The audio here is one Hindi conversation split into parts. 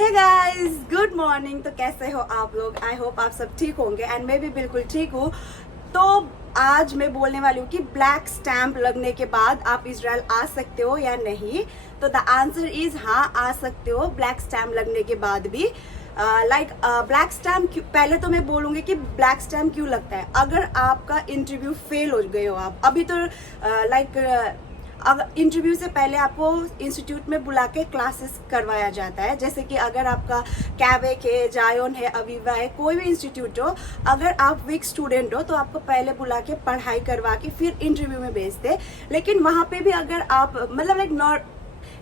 Hey guys, good morning. तो कैसे हो आप लोग? आई होप आप सब ठीक होंगे एंड मैं भी बिल्कुल ठीक हूँ। तो आज मैं बोलने वाली हूँ कि ब्लैक स्टैम्प लगने के बाद आप इजराइल आ सकते हो या नहीं। तो द आंसर इज हाँ, आ सकते हो ब्लैक स्टैम्प लगने के बाद भी। ब्लैक स्टैम्प पहले तो मैं बोलूँगी कि ब्लैक स्टैम्प क्यों लगता है। अगर आपका इंटरव्यू फेल हो गए हो आप अभी तो अब इंटरव्यू से पहले आपको इंस्टीट्यूट में बुला के क्लासेस करवाया जाता है। जैसे कि अगर आपका कैवेक है, जायोन है, अवीवा है, कोई भी इंस्टीट्यूट हो, अगर आप वीक स्टूडेंट हो तो आपको पहले बुला के पढ़ाई करवा के फिर इंटरव्यू में भेजते। लेकिन वहाँ पे भी अगर आप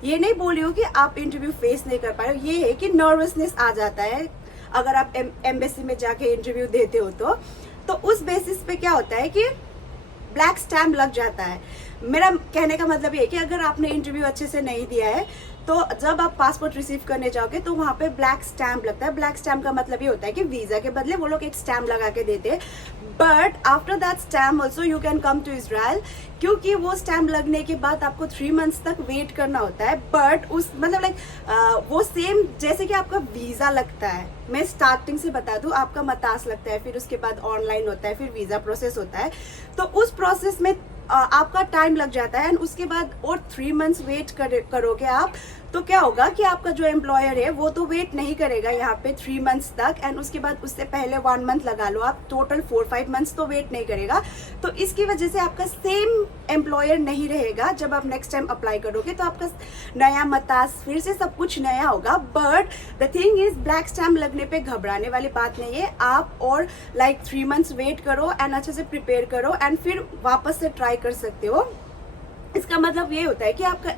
ये नहीं बोल रही हो कि आप इंटरव्यू फेस नहीं कर पा रहे हो, ये है कि नर्वसनेस आ जाता है अगर आप एम्बेसी में जाके इंटरव्यू देते हो तो उस बेसिस पे क्या होता है कि ब्लैक स्टैम्प लग जाता है। मेरा कहने का मतलब ये है कि अगर आपने इंटरव्यू अच्छे से नहीं दिया है तो जब आप पासपोर्ट रिसीव करने जाओगे तो वहाँ पे ब्लैक स्टैम्प लगता है। ब्लैक स्टैम्प का मतलब ये होता है कि वीजा के बदले वो लोग एक स्टैम्प लगा के देते हैं। But after that stamp also you can come to Israel, क्योंकि वो स्टैम्प लगने के बाद आपको 3 मंथ्स तक वेट करना होता है। बट उस वो सेम जैसे कि आपका वीजा लगता है। मैं स्टार्टिंग से बता दूं, आपका मतास लगता है, फिर उसके बाद ऑनलाइन होता है, फिर वीजा प्रोसेस होता है। तो उस प्रोसेस में आपका टाइम लग जाता है एंड उसके बाद और 3 मंथ्स वेट करोगे आप, तो क्या होगा कि आपका जो एम्प्लॉयर है वो तो वेट नहीं करेगा यहाँ पे 3 मंथ्स तक एंड उसके बाद उससे पहले 1 मंथ लगा लो आप, टोटल 4-5 मंथ्स तो वेट नहीं करेगा। तो इसकी वजह से आपका सेम एम्प्लॉयर नहीं रहेगा। जब आप नेक्स्ट टाइम अप्लाई करोगे तो आपका नया मतास, फिर से सब कुछ नया होगा। But the thing is, black stamp लगने पे घबराने वाली बात नहीं है। आप और 3 मंथ्स वेट करो एंड अच्छे से प्रिपेयर करो एंड फिर वापस से ट्राई कर सकते हो। इसका मतलब ये होता है कि आपका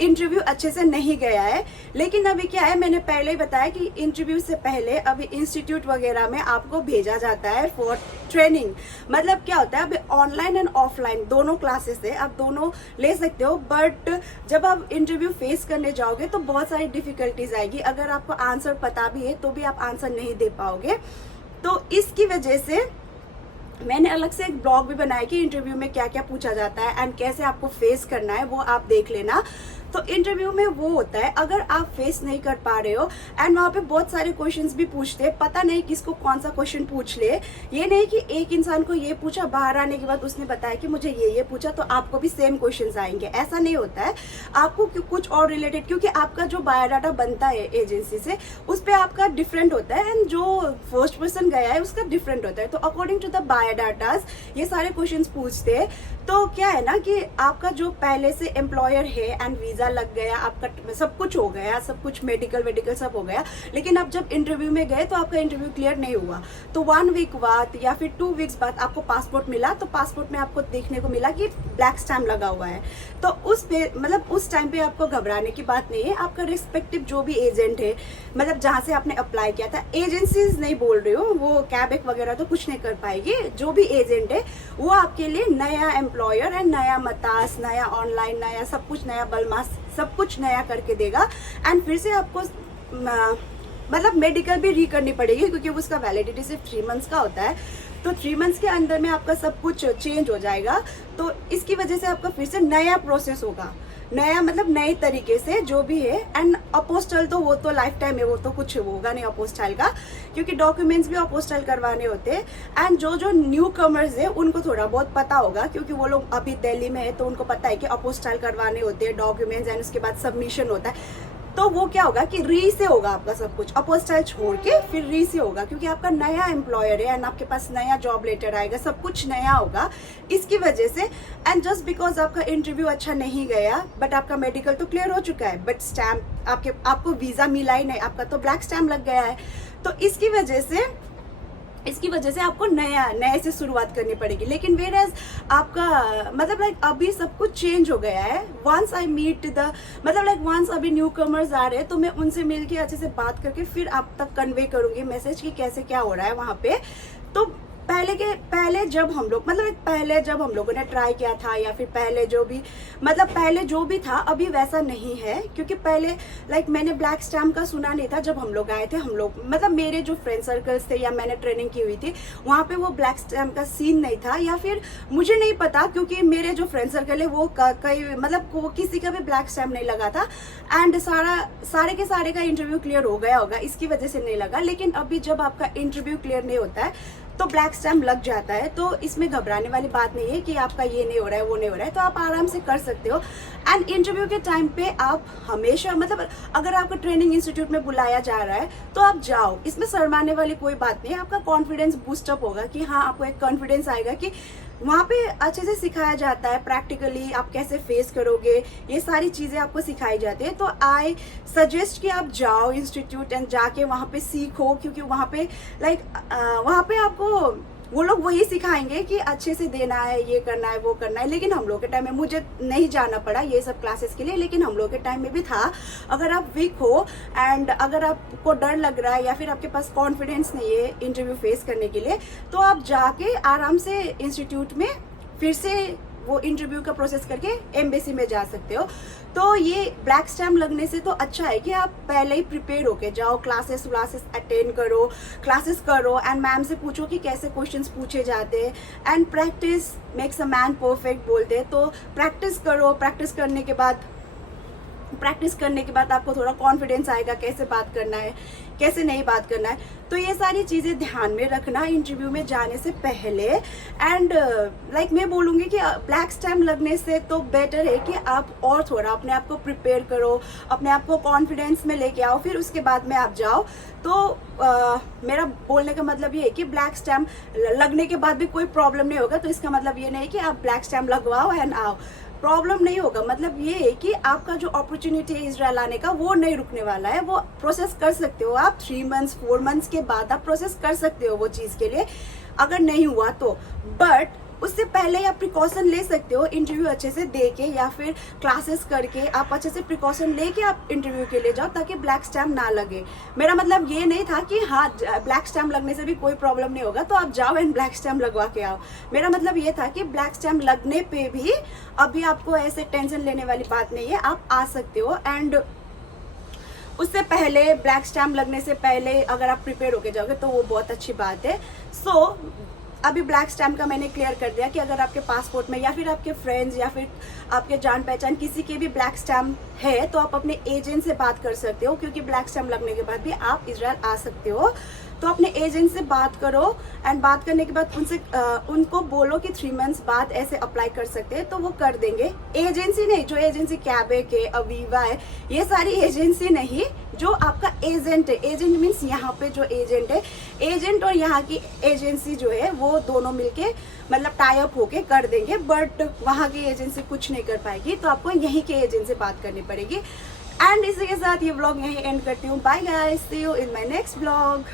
इंटरव्यू अच्छे से नहीं गया है। लेकिन अभी क्या है, मैंने पहले ही बताया कि इंटरव्यू से पहले अभी इंस्टीट्यूट वगैरह में आपको भेजा जाता है फॉर ट्रेनिंग। मतलब क्या होता है, अभी ऑनलाइन एंड ऑफलाइन दोनों क्लासेस है, आप दोनों ले सकते हो। बट जब आप इंटरव्यू फेस करने जाओगे तो बहुत सारी डिफिकल्टीज आएगी। अगर आपको आंसर पता भी है तो भी आप आंसर नहीं दे पाओगे। तो इसकी वजह से मैंने अलग से एक ब्लॉग भी बनाया कि इंटरव्यू में क्या क्या पूछा जाता है एंड कैसे आपको फेस करना है, वो आप देख लेना। तो इंटरव्यू में वो होता है, अगर आप फेस नहीं कर पा रहे हो एंड वहाँ पे बहुत सारे क्वेश्चंस भी पूछते हैं, पता नहीं किसको कौन सा क्वेश्चन पूछ ले। ये नहीं कि एक इंसान को ये पूछा, बाहर आने के बाद उसने बताया कि मुझे ये पूछा तो आपको भी सेम क्वेश्चंस आएंगे, ऐसा नहीं होता है। आपको कुछ और रिलेटेड, क्योंकि आपका जो बायोडाटा बनता है एजेंसी से उस पर आपका डिफरेंट होता है एंड जो फर्स्ट पर्सन गया है उसका डिफरेंट होता है। तो अकॉर्डिंग टू द बायोडाटाज ये सारे क्वेश्चंस पूछते हैं। तो क्या है ना कि आपका जो पहले से एम्प्लॉयर है एंड वीजा लग गया, आपका सब कुछ हो गया, सब कुछ मेडिकल सब हो गया, लेकिन आप जब इंटरव्यू में गए तो आपका इंटरव्यू क्लियर नहीं हुआ, तो 1 वीक बाद या फिर 2 वीक्स बाद आपको पासपोर्ट मिला, तो पासपोर्ट में आपको देखने को मिला कि ब्लैक स्टैम्प लगा हुआ है। तो उस टाइम पे आपको घबराने की बात नहीं है। आपका रिस्पेक्टिव जो भी एजेंट है, मतलब जहां से आपने अप्लाई किया था, एजेंसीज नहीं बोल रही हूँ, वो कैबेक वगैरह तो कुछ नहीं कर पाएगी। जो भी एजेंट है वो आपके लिए नया एम्प्लॉयर एंड नया मतास, नया ऑनलाइन, नया सब कुछ, नया बलमास, सब कुछ नया करके देगा। एंड फिर से आपको मेडिकल भी री करनी पड़ेगी, क्योंकि उसका वैलिडिटी सिर्फ 3 मंथ्स का होता है। तो 3 मंथ्स के अंदर में आपका सब कुछ चेंज हो जाएगा। तो इसकी वजह से आपका फिर से नया प्रोसेस होगा, नया नए तरीके से जो भी है। एंड अपोस्टल तो वो तो लाइफ टाइम है, वो तो कुछ होगा नहीं अपोस्टाइल का, क्योंकि डॉक्यूमेंट्स भी अपोस्टाइल करवाने होते हैं। एंड जो न्यू कमर्स है उनको थोड़ा बहुत पता होगा, क्योंकि वो लोग अभी दिल्ली में है तो उनको पता है कि अपोस्टाइल करवाने होते हैं डॉक्यूमेंट्स एंड उसके बाद सबमिशन होता है। तो वो क्या होगा कि री से होगा आपका सब कुछ, अपोस्टाइल छोड़ के फिर री से होगा, क्योंकि आपका नया एम्प्लॉयर है एंड आपके पास नया जॉब लेटर आएगा, सब कुछ नया होगा इसकी वजह से। एंड जस्ट बिकॉज आपका इंटरव्यू अच्छा नहीं गया बट आपका मेडिकल तो क्लियर हो चुका है, बट स्टैम्प आपको वीजा मिला ही नहीं, आपका तो ब्लैक स्टैम्प लग गया है। तो इसकी वजह से आपको नए से शुरुआत करनी पड़ेगी। लेकिन वेर एज आपका अभी सब कुछ चेंज हो गया है। वंस आई मीट वंस अभी न्यू कमर्स आ रहे हैं तो मैं उनसे मिलके अच्छे से बात करके फिर आप तक कन्वे करूंगी मैसेज कि कैसे क्या हो रहा है वहाँ पे। तो पहले जब हम लोग मतलब पहले जब हम लोगों ने ट्राई किया था, या फिर पहले जो भी था अभी वैसा नहीं है, क्योंकि पहले मैंने ब्लैक स्टैम्प का सुना नहीं था। जब हम लोग आए थे, हम लोग मतलब मेरे जो फ्रेंड सर्कल्स थे या मैंने ट्रेनिंग की हुई थी, वहाँ पे वो ब्लैक स्टैम्प का सीन नहीं था, या फिर मुझे नहीं पता, क्योंकि मेरे जो फ्रेंड सर्कल है वो कई मतलब किसी का भी ब्लैक स्टैम्प नहीं लगा था। एंड सारे के सारे का इंटरव्यू क्लियर हो गया होगा, इसकी वजह से नहीं लगा। लेकिन अभी जब आपका इंटरव्यू क्लियर नहीं होता है तो ब्लैक स्टैम्प लग जाता है। तो इसमें घबराने वाली बात नहीं है कि आपका ये नहीं हो रहा है, वो नहीं हो रहा है, तो आप आराम से कर सकते हो। एंड इंटरव्यू के टाइम पे आप हमेशा मतलब अगर आपको ट्रेनिंग इंस्टीट्यूट में बुलाया जा रहा है तो आप जाओ, इसमें शर्माने वाली कोई बात नहीं है। आपका कॉन्फिडेंस बूस्टअप होगा कि हाँ, आपको एक कॉन्फिडेंस आएगा कि वहाँ पे अच्छे से सिखाया जाता है, प्रैक्टिकली आप कैसे फेस करोगे, ये सारी चीज़ें आपको सिखाई जाती है। तो आई सजेस्ट कि आप जाओ इंस्टीट्यूट एंड जाके वहाँ पे सीखो, क्योंकि वहाँ पे वहाँ पे आपको वो लोग वही सिखाएंगे कि अच्छे से देना है, ये करना है, वो करना है। लेकिन हम लोग के टाइम में मुझे नहीं जाना पड़ा ये सब क्लासेस के लिए, लेकिन हम लोग के टाइम में भी था। अगर आप वीक हो एंड अगर आपको डर लग रहा है या फिर आपके पास कॉन्फिडेंस नहीं है इंटरव्यू फेस करने के लिए, तो आप जाके आराम से इंस्टीट्यूट में फिर से वो इंटरव्यू का प्रोसेस करके एम्बेसी में जा सकते हो। तो ये ब्लैक स्टैम्प लगने से तो अच्छा है कि आप पहले ही प्रिपेयर होके जाओ, क्लासेस अटेंड करो, क्लासेस करो एंड मैम से पूछो कि कैसे क्वेश्चंस पूछे जाते हैं। And practice makes a man perfect बोलते हैं, तो प्रैक्टिस करो। प्रैक्टिस करने के बाद आपको थोड़ा कॉन्फिडेंस आएगा कैसे बात करना है, कैसे नहीं बात करना है। तो ये सारी चीज़ें ध्यान में रखना इंटरव्यू में जाने से पहले। एंड मैं बोलूँगी कि ब्लैक स्टैम्प लगने से तो बेटर है कि आप और थोड़ा अपने आप को प्रिपेयर करो, अपने आप को कॉन्फिडेंस में लेके आओ, फिर उसके बाद में आप जाओ। तो मेरा बोलने का मतलब ये है कि ब्लैक स्टैम्प लगने के बाद भी कोई प्रॉब्लम नहीं होगा, तो इसका मतलब ये नहीं कि आप ब्लैक स्टैम्प लगवाओ एंड आओ, प्रॉब्लम नहीं होगा। मतलब ये है कि आपका जो अपॉर्चुनिटी है इजराइल आने का वो नहीं रुकने वाला है, वो प्रोसेस कर सकते हो आप 3 मंथ्स 4 मंथ्स के बाद आप प्रोसेस कर सकते हो वो चीज़ के लिए, अगर नहीं हुआ तो। बट उससे पहले आप प्रिकॉशन ले सकते हो, इंटरव्यू अच्छे से दे के या फिर क्लासेस करके आप अच्छे से प्रिकॉशन लेके आप इंटरव्यू के लिए जाओ, ताकि ब्लैक स्टैम्प ना लगे। मेरा मतलब ये नहीं था कि हाँ ब्लैक स्टैम्प लगने से भी कोई प्रॉब्लम नहीं होगा तो आप जाओ एंड ब्लैक स्टैम्प लगवा के आओ। मेरा मतलब ये था कि ब्लैक स्टैम्प लगने पे भी अभी आपको ऐसे टेंशन लेने वाली बात नहीं है, आप आ सकते हो। एंड उससे पहले ब्लैक स्टैम्प लगने से पहले अगर आप प्रिपेयर होके जाओगे तो वो बहुत अच्छी बात है। सो अभी ब्लैक स्टैम्प का मैंने क्लियर कर दिया कि अगर आपके पासपोर्ट में या फिर आपके फ्रेंड्स या फिर आपके जान पहचान किसी के भी ब्लैक स्टैम्प है तो आप अपने एजेंट से बात कर सकते हो, क्योंकि ब्लैक स्टैम्प लगने के बाद भी आप इजराइल आ सकते हो। तो अपने एजेंट से बात करो एंड बात करने के बाद उनको बोलो कि 3 मंथ्स बाद ऐसे अप्लाई कर सकते हैं, तो वो कर देंगे। एजेंसी नहीं, जो एजेंसी कैबेक है, अवीवा है, ये सारी एजेंसी नहीं, जो आपका एजेंट है। एजेंट मीन्स यहाँ पे जो एजेंट है, एजेंट और यहाँ की एजेंसी जो है वो दोनों मिलके मतलब टाई अप होके कर देंगे, बट वहाँ की एजेंसी कुछ नहीं कर पाएगी, तो आपको यहीं के एजेंट से बात करनी पड़ेगी। एंड इसी के साथ ये व्लॉग यहीं एंड करती हूँ। Bye guys, see you in my next vlog.